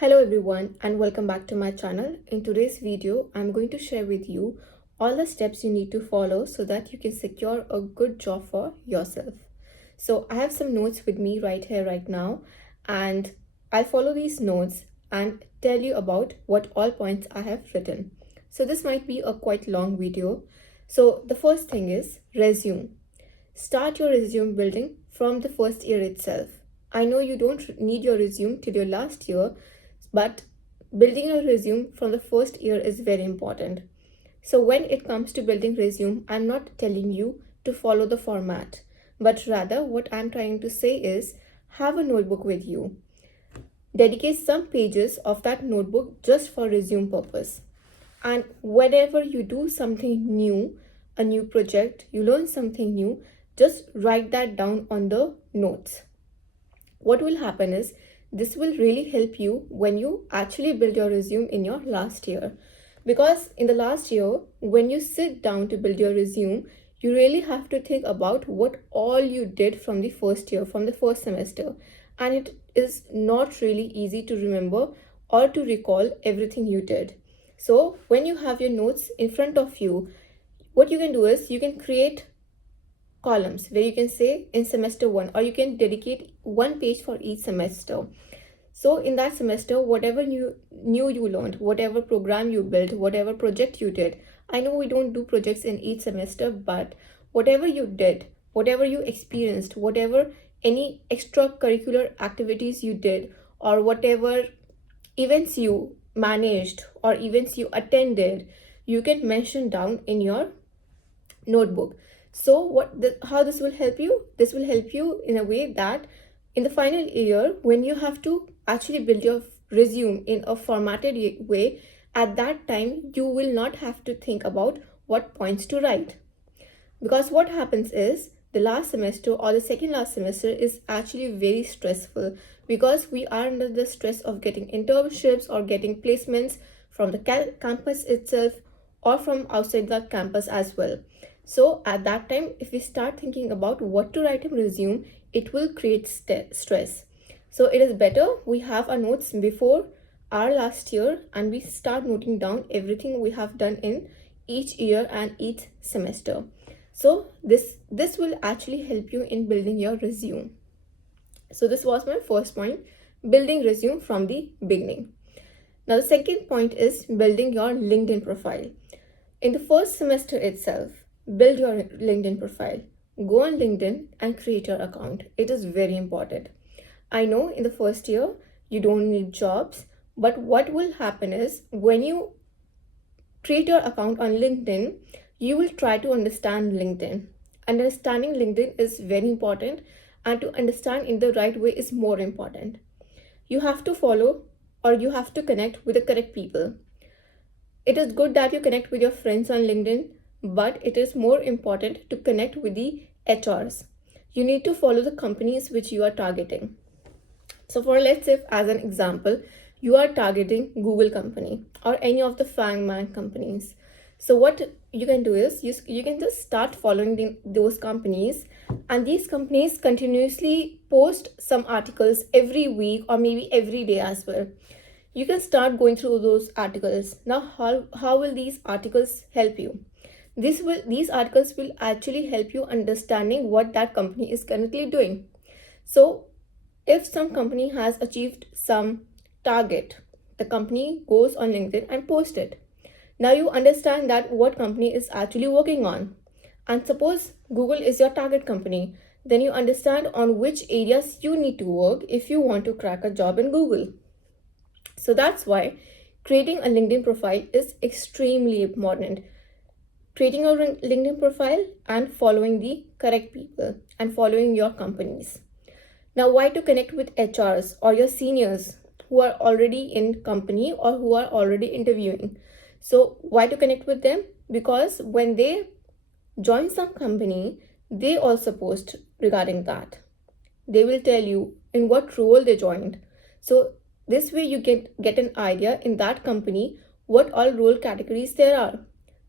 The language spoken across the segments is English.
Hello everyone and welcome back to my channel. In today's video, I'm going to share with you all the steps you need to follow so that you can secure a good job for yourself. So I have some notes with me right here, right now, and I'll follow these notes and tell you about what all points I have written. So this might be a quite long video. So the first thing is resume. Start your resume building from the first year itself. I know you don't need your resume till your last year, but building a resume from the first year is very important. So when it comes to building resume, I'm not telling you to follow the format, but rather what I'm trying to say is have a notebook with you. Dedicate some pages of that notebook just for resume purpose. And whenever you do something new, a new project, you learn something new, just write that down on the notes. What will happen is this will really help you when you actually build your resume in your last year. Because in the last year, when you sit down to build your resume, you really have to think about what all you did from the first year, from the first semester. And it is not really easy to remember or to recall everything you did. So when you have your notes in front of you, what you can do is you can create columns where you can say in semester 1, or you can dedicate one page for each semester. So in that semester, whatever new you learned, whatever program you built, whatever project you did, I know we don't do projects in each semester, but whatever you did, whatever you experienced, whatever any extracurricular activities you did, or whatever events you managed or events you attended, you can mention down in your notebook. So how this will help you? This will help you in a way that in the final year, when you have to actually build your resume in a formatted way, at that time you will not have to think about what points to write. Because what happens is the last semester or the second last semester is actually very stressful, because we are under the stress of getting internships or getting placements from the campus itself or from outside the campus as well. So at that time, if we start thinking about what to write in resume, it will create stress. So it is better we have our notes before our last year and we start noting down everything we have done in each year and each semester. So this will actually help you in building your resume. So this was my first point, building resume from the beginning. Now the second point is building your LinkedIn profile. In the first semester itself, build your LinkedIn profile. Go on LinkedIn and create your account. It is very important. I know in the first year, you don't need jobs, but what will happen is when you create your account on LinkedIn, you will try to understand LinkedIn. Understanding LinkedIn is very important, and to understand in the right way is more important. You have to follow or you have to connect with the correct people. It is good that you connect with your friends on LinkedIn, but it is more important to connect with the HRs. You need to follow the companies which you are targeting. So for let's say as an example, you are targeting Google company or any of the FANG companies. So what you can do is you can just start following those companies, and these companies continuously post some articles every week or maybe every day as well. You can start going through those articles. Now how will these articles help you? These articles will actually help you understanding what that company is currently doing. So if some company has achieved some target, the company goes on LinkedIn and posts it. Now you understand that what company is actually working on. And suppose Google is your target company, then you understand on which areas you need to work if you want to crack a job in Google. So that's why creating a LinkedIn profile is extremely important. Creating a LinkedIn profile and following the correct people and following your companies. Now, why to connect with HRs or your seniors who are already in company or who are already interviewing? So why to connect with them? Because when they join some company, they also post regarding that. They will tell you in what role they joined. So this way you get an idea in that company what all role categories there are.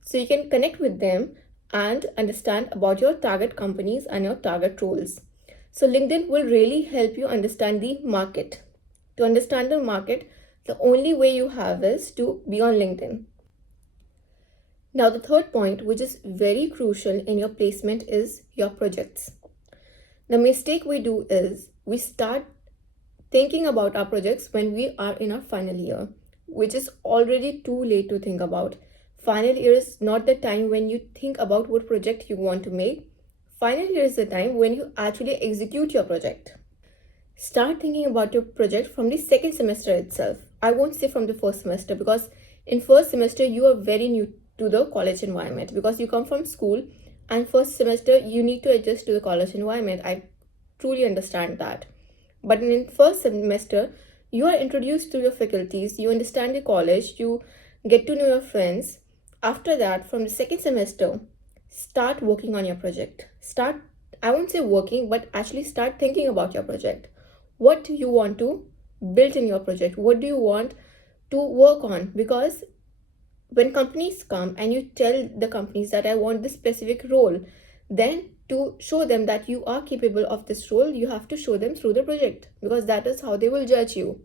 So you can connect with them and understand about your target companies and your target roles. So LinkedIn will really help you understand the market. To understand the market, The only way you have is to be on LinkedIn. Now, the third point, which is very crucial in your placement, is your projects. The mistake we do is we start thinking about our projects when we are in our final year, which is already too late to think about. Final year is not the time when you think about what project you want to make. Final year is the time when you actually execute your project. Start thinking about your project from the second semester itself. I won't say from the first semester, because in first semester you are very new to the college environment, because you come from school, and first semester you need to adjust to the college environment. I truly understand that. But in first semester, you are introduced to your faculties, you understand the college, you get to know your friends. After that, from the second semester, start working on your project. I won't say working, but actually start thinking about your project. What do you want to build in your project? What do you want to work on? Because when companies come and you tell the companies that I want this specific role, then to show them that you are capable of this role, you have to show them through the project, because that is how they will judge you.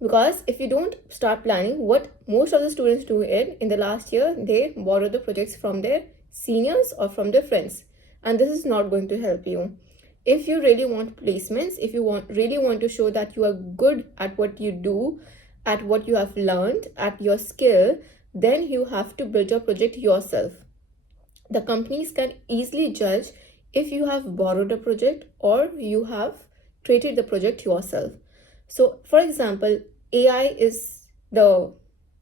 Because if you don't start planning, what most of the students do in the last year, they borrow the projects from their seniors or from their friends, and this is not going to help you. If you really want placements, if you really want to show that you are good at what you do, at what you have learned, at your skill, then you have to build your project yourself. The companies can easily judge if you have borrowed a project or you have created the project yourself. So, for example, AI is the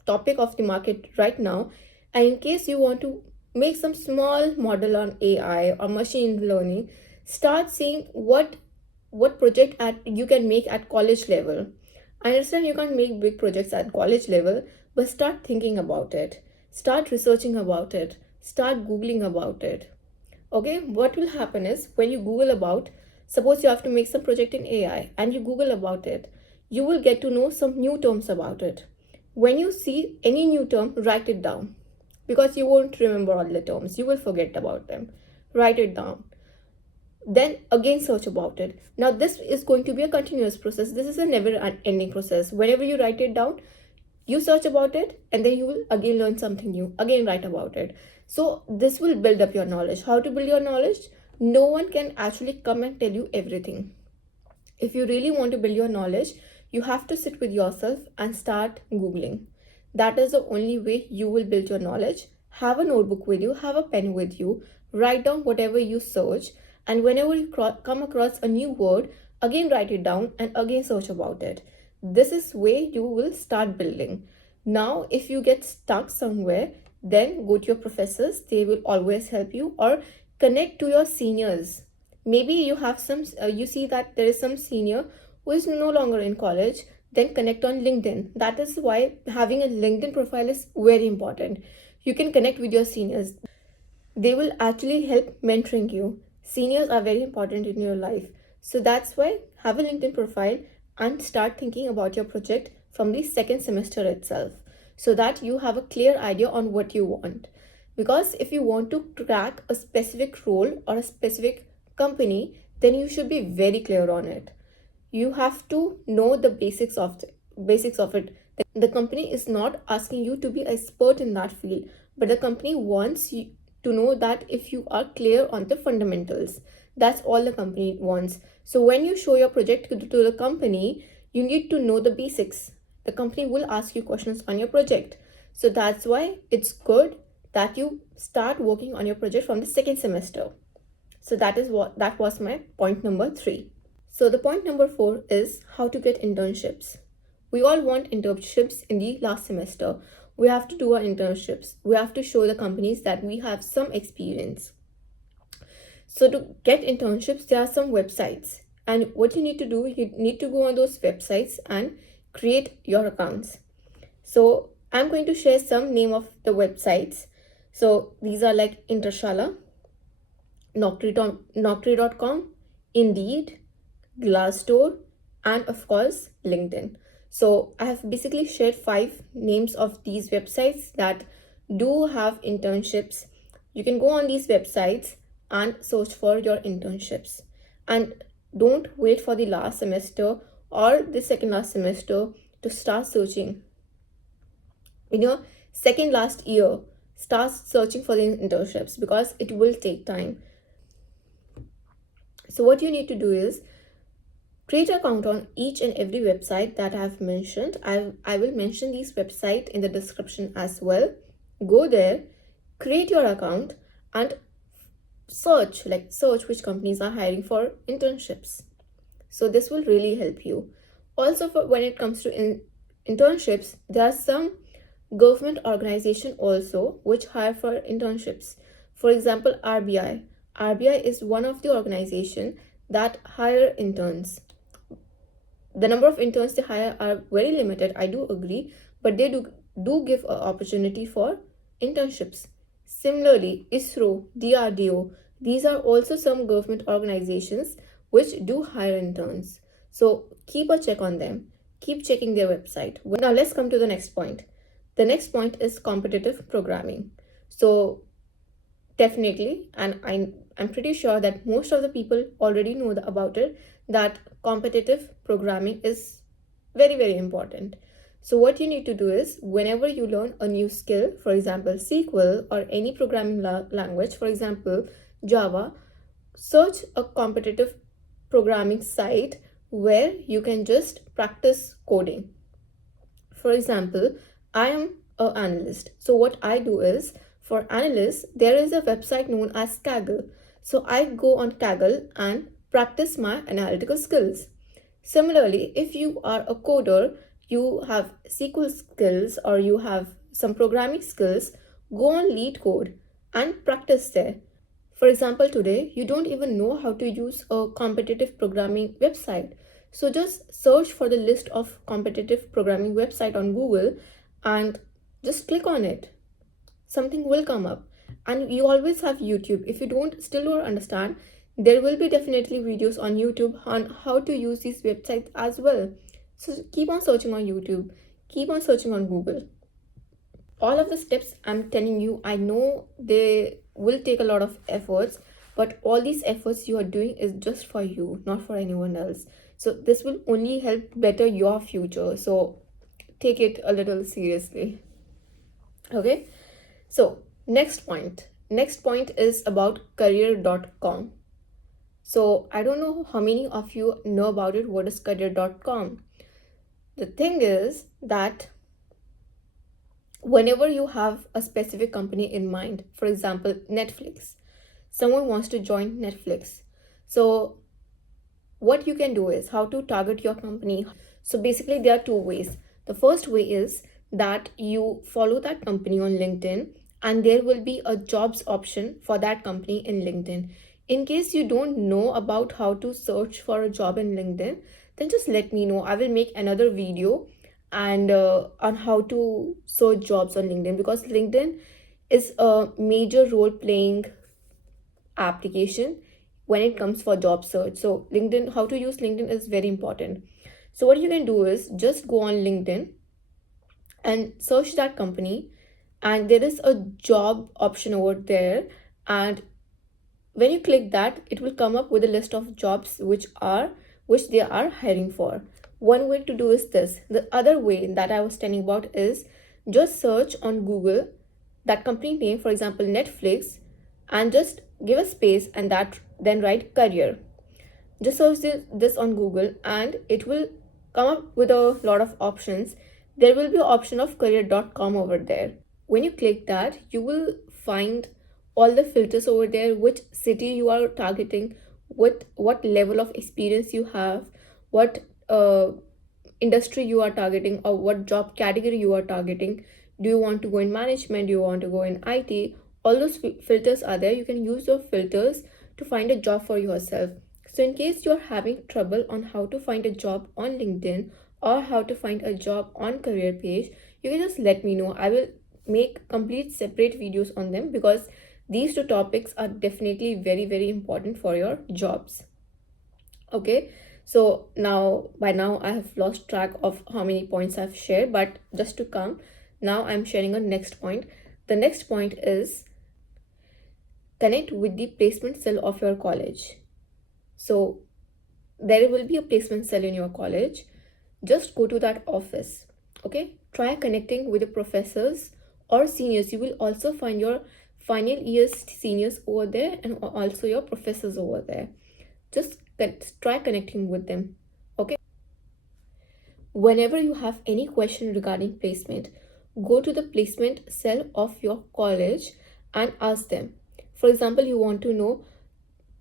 topic of the market right now, and in case you want to make some small model on AI or machine learning, start seeing what project you can make at college level. I understand you can't make big projects at college level, but start thinking about it, start researching about it, start googling about it. Okay, what will happen is when you google about, suppose you have to make some project in AI and you google about it, you will get to know some new terms about it. When you see any new term, write it down, because you won't remember all the terms, you will forget about them. Write it down, then again search about it. Now this is going to be a continuous process. This is a never ending process. Whenever you write it down, you search about it, and then you will again learn something new, again write about it. So this will build up your knowledge. How to build your knowledge? No one can actually come and tell you everything. If you really want to build your knowledge, you have to sit with yourself and start googling. That is the only way you will build your knowledge. Have a notebook with you, have a pen with you, write down whatever you search, and whenever you come across a new word, again write it down and again search about it. This is way you will start building. Now if you get stuck somewhere, then go to your professors, they will always help you, or connect to your seniors. Maybe you have some you see that there is some senior who is no longer in college, then connect on LinkedIn. That is why having a LinkedIn profile is very important. You can connect with your seniors, they will actually help mentoring you. Seniors are very important in your life, so that's why have a LinkedIn profile and start thinking about your project from the second semester itself, so that you have a clear idea on what you want. Because if you want to crack a specific role or a specific company, then you should be very clear on it. You have to know the basics of it. The company is not asking you to be expert in that field, but the company wants you to know that if you are clear on the fundamentals. That's all the company wants. So when you show your project to the company, you need to know the basics. The company will ask you questions on your project. So that's why it's good that you start working on your project from the second semester. So that was my point number 3. So the point number 4 is how to get internships. We all want internships in the last semester. We have to do our internships. We have to show the companies that we have some experience. So to get internships, there are some websites. And what you need to do, you need to go on those websites and create your accounts. So I'm going to share some name of the websites. So these are like Intershala, Naukri.com, Indeed, Glassdoor, and of course LinkedIn. So I have basically shared 5 names of these websites that do have internships. You can go on these websites and search for your internships, and don't wait for the last semester or the second last semester. to start searching. In your second last year, start searching for the internships because it will take time. So what you need to do is create an account on each and every website that I've mentioned. I will mention these websites in the description as well. Go there, create your account, and search which companies are hiring for internships. So this will really help you. Also, for when it comes to internships, there are some government organization also which hire for internships. For example, RBI. RBI is one of the organization that hire interns. The number of interns they hire are very limited, I do agree, but they do give an opportunity for internships. Similarly, ISRO, DRDO, these are also some government organizations which do hire interns. So keep a check on them. Keep checking their website. Now let's come to the next point. The next point is competitive programming. So definitely, and I'm pretty sure that most of the people already know about it, that competitive programming is very, very important. So what you need to do is whenever you learn a new skill, for example, SQL or any programming language, for example, Java, search a competitive programming site where you can just practice coding. For example, I am an analyst. So what I do is, for analysts, there is a website known as Kaggle. So I go on Kaggle and practice my analytical skills. Similarly, if you are a coder, you have SQL skills or you have some programming skills, go on LeetCode and practice there. For example, today you don't even know how to use a competitive programming website. So just search for the list of competitive programming website on Google and just click on it. Something will come up. And you always have YouTube. If you don't understand, there will be definitely videos on YouTube on how to use these websites as well. So keep on searching on YouTube, keep on searching on Google. All of the steps I'm telling you, I know they will take a lot of efforts, but all these efforts you are doing is just for you, not for anyone else. So this will only help better your future. So take it a little seriously. Okay. So next point. Next point is about career.com. So I don't know how many of you know about it. What is career.com? The thing is that whenever you have a specific company in mind, for example, Netflix, someone wants to join Netflix. So what you can do is how to target your company. So basically there are two ways. The first way is that you follow that company on LinkedIn and there will be a jobs option for that company in LinkedIn. In case you don't know about how to search for a job in LinkedIn, then just let me know. I will make another video and on how to search jobs on LinkedIn, because LinkedIn is a major role playing application when it comes for job search. So LinkedIn, how to use LinkedIn is very important. So what you can do is just go on LinkedIn and search that company, and there is a job option over there, and when you click that, it will come up with a list of jobs which they are hiring for. One way to do is this. The other way that I was telling about is just search on Google that company name, for example Netflix, and just give a space and that then write career. Just search this on Google and it will come up with a lot of options. There will be an option of career.com over there. When you click that, you will find all the filters over there, which city you are targeting, what level of experience you have, what industry you are targeting, or what job category you are targeting. Do you want to go in management? Do you want to go in IT? All those filters are there. You can use your filters to find a job for yourself. So in case you're having trouble on how to find a job on LinkedIn or how to find a job on career page, you can just let me know. I will make complete separate videos on them, because these two topics are definitely very, very important for your jobs. Okay, so by now I have lost track of how many points I've shared, but just to come, now I'm sharing a next point. The next point is connect with the placement cell of your college. So there will be a placement cell in your college. just go to that office. Okay, try connecting with the professors or seniors. You will also find your final years seniors over there and also your professors over there. Just try connecting with them. Okay, whenever you have any question regarding placement, go to the placement cell of your college and ask them. For example, you want to know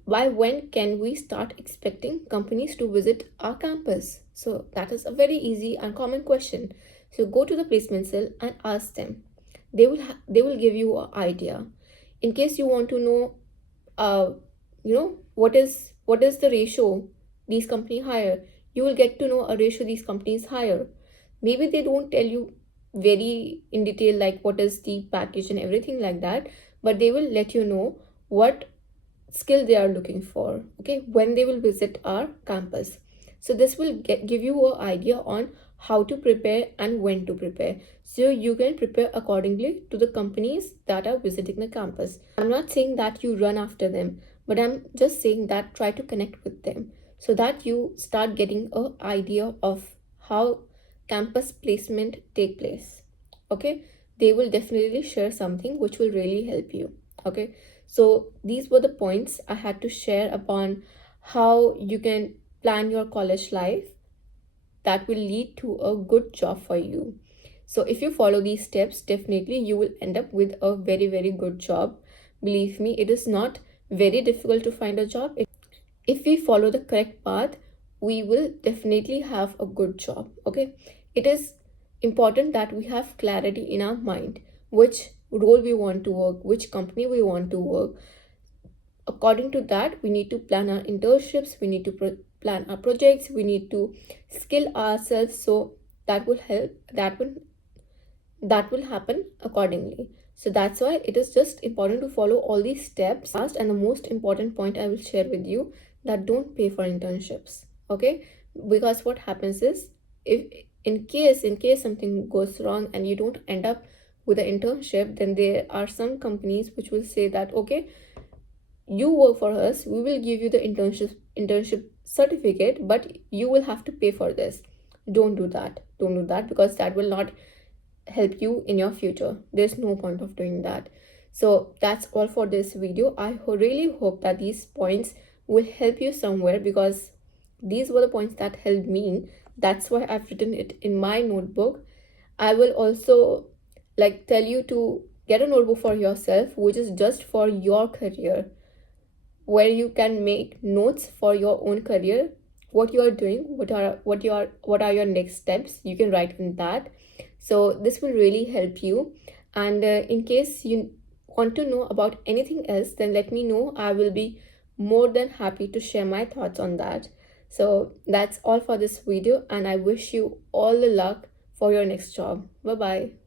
by when can we start expecting companies to visit our campus? So that is a very easy and common question. So go to the placement cell and ask them. They will give you an idea. In case you want to know, uh, what is the ratio these companies hire, you will get to know a ratio these companies hire. Maybe they don't tell you very in detail like what is the package and everything like that, but they will let you know what skill they are looking for, okay, when they will visit our campus. So this will give you an idea on how to prepare and when to prepare, so you can prepare accordingly to the companies that are visiting the campus. I'm not saying that you run after them, but I'm just saying that try to connect with them so that you start getting an idea of how campus placement take place. Okay, they will definitely share something which will really help you. Okay, so these were the points I had to share upon how you can plan your college life that will lead to a good job for you. So if you follow these steps, definitely you will end up with a very, very good job. Believe me, it is not very difficult to find a job. If we follow the correct path, we will definitely have a good job. Okay, it is important that we have clarity in our mind which role we want to work, which company we want to work. According to that, we need to plan our internships, we need to plan our projects, we need to skill ourselves, so that will help, that will happen accordingly. So that's why it is just important to follow all these steps. Last and the most important point I will share with you, that don't pay for internships. Okay, because what happens is, if in case something goes wrong and you don't end up with an internship, then there are some companies which will say that, okay, you work for us, we will give you the internship certificate, but you will have to pay for this. Don't do that because that will not help you in your future. There's no point of doing that. So that's all for this video. I really hope that these points will help you somewhere, because these were the points that helped me. That's why I've written it in my notebook. I will also like tell you to get a notebook for yourself which is just for your career, where you can make notes for your own career, what you are doing, what are your next steps, you can write in that. So this will really help you. And in case you want to know about anything else, then let me know. I will be more than happy to share my thoughts on that. So that's all for this video, and I wish you all the luck for your next job. Bye bye.